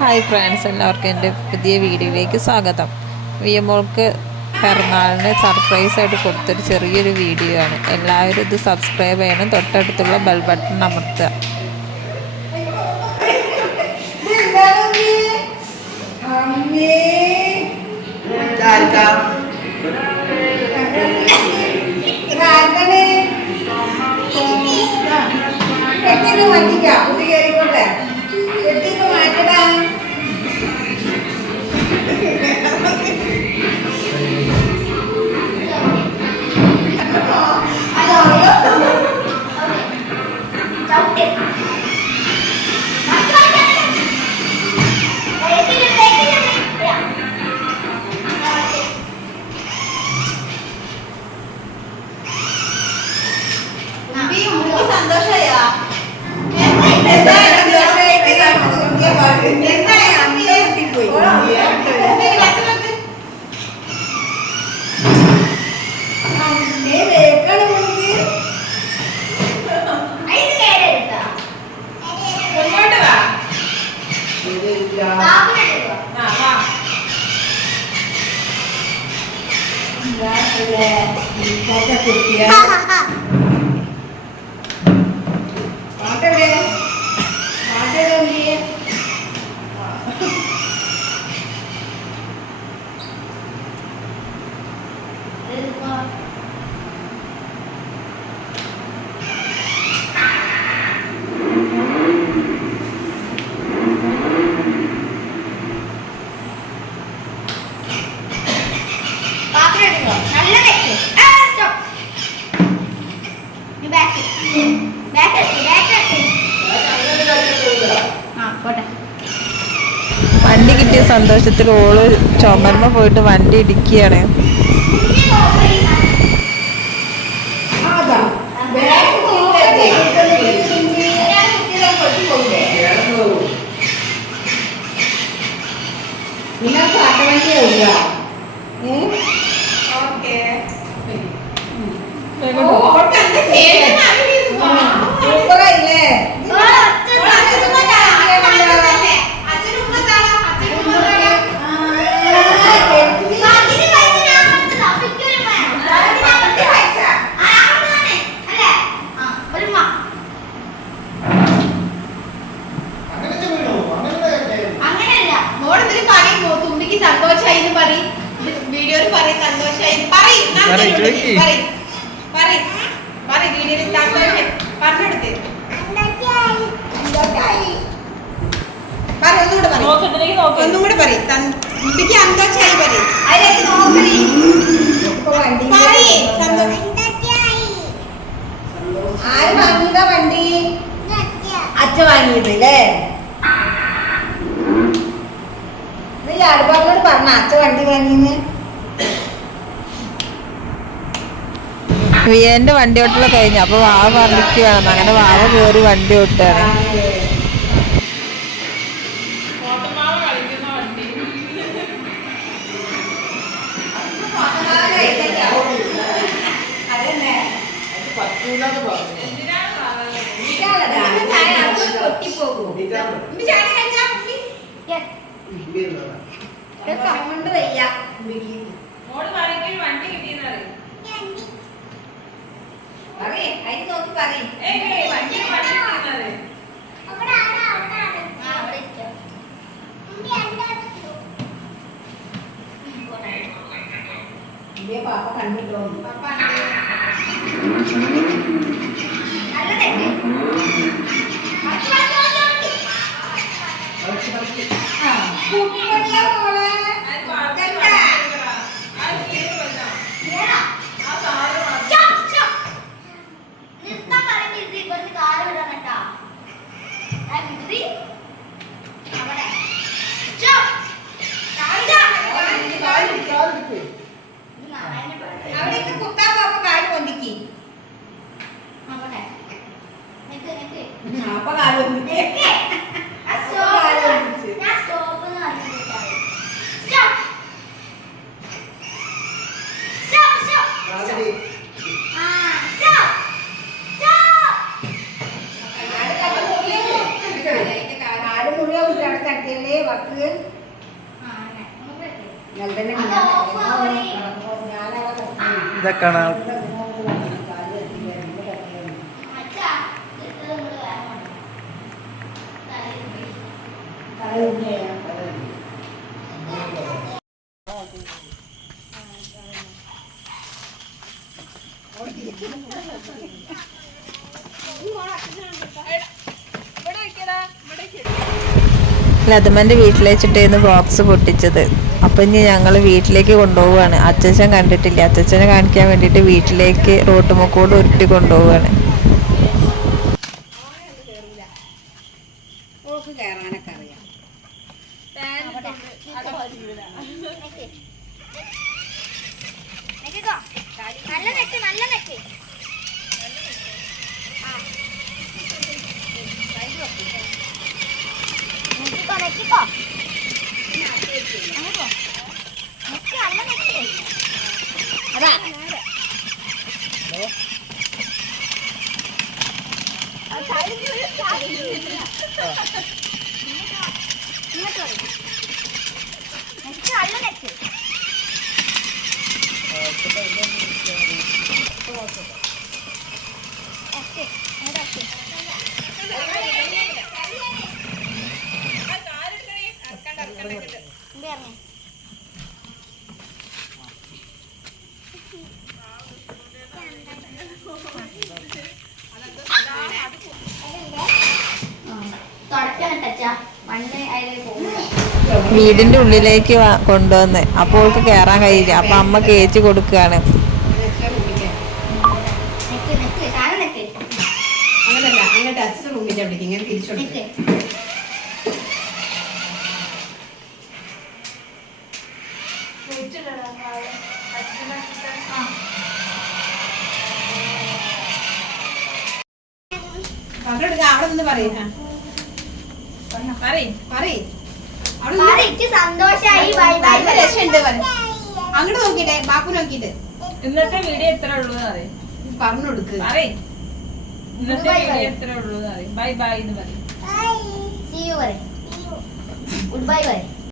Hi friends, എല്ലാവർക്കും എൻ്റെ പുതിയ വീഡിയോയിലേക്ക് സ്വാഗതം. വിയമോൾക്ക് പിറന്നാളിന് സർപ്രൈസായിട്ട് കൊടുത്തൊരു ചെറിയൊരു വീഡിയോ ആണ്. എല്ലാവരും ഇത് സബ്സ്ക്രൈബ് ചെയ്യണം, തൊട്ടടുത്തുള്ള ബെൽ ബട്ടൺ അമർത്തുക. വണ്ടി കിട്ടിയ സന്തോഷത്തിൽ ഓള് ചുമർമ പോയിട്ട് വണ്ടി ഇടിക്കുകയാണ്. വണ്ടി അച്ഛ വാങ്ങിയതല്ലേ? ആടുപാടിനോട് പറഞ്ഞ അച്ഛ വണ്ടി വാങ്ങിന്ന്. വിയന്റെ വണ്ടി ഓട്ടല കഴിഞ്ഞു. അപ്പൊ വാവ പറഞ്ഞിട്ട് വേണം. അങ്ങനെ വാവ കയറി വണ്ടി ഓട്ടാണ്. പാപ്പ കണ്ടിട്ടോ അവിടേക്ക് കുത്താൻ പാപ്പ കാല് പൊന്തിക്ക്. അപ്പൊ കാല് പൊന്തിക്ക്. കാല് മുറിയാ ഇതൊക്കെയാണ് ലതമ്മൻ്റെ വീട്ടിൽ വെച്ചിട്ടായിരുന്നു ബോക്സ് പൊട്ടിച്ചത്. അപ്പം ഇനി ഞങ്ങൾ വീട്ടിലേക്ക് കൊണ്ടുപോവുകയാണ്. അച്ചച്ചൻ കണ്ടിട്ടില്ല. അച്ചച്ചനെ കാണിക്കാൻ വേണ്ടിയിട്ട് വീട്ടിലേക്ക് റോട്ടുമുക്കോട് ഉരുട്ടി കൊണ്ടുപോവുകയാണ്. വീടിന്റെ ഉള്ളിലേക്ക് കൊണ്ടുവന്ന് അപ്പോൾ അവൾക്ക് കയറാൻ കഴിയില്ല. അപ്പൊ അമ്മ കയറ്റി കൊടുക്കുകയാണ്. അവിടെ നിന്ന് പറയും സന്തോഷായി അങ്ങോട്ട് നോക്കിട്ടെ ബാപ്പു നോക്കിട്ട് ഇന്നത്തെ വീഡിയോ എത്ര ഉള്ളൂ പറഞ്ഞു കൊടുക്ക് ഇന്നത്തെ വീഡിയോ എത്ര ഉള്ളൂ ബൈ ബൈ എന്ന് പറയും See you. Goodbye.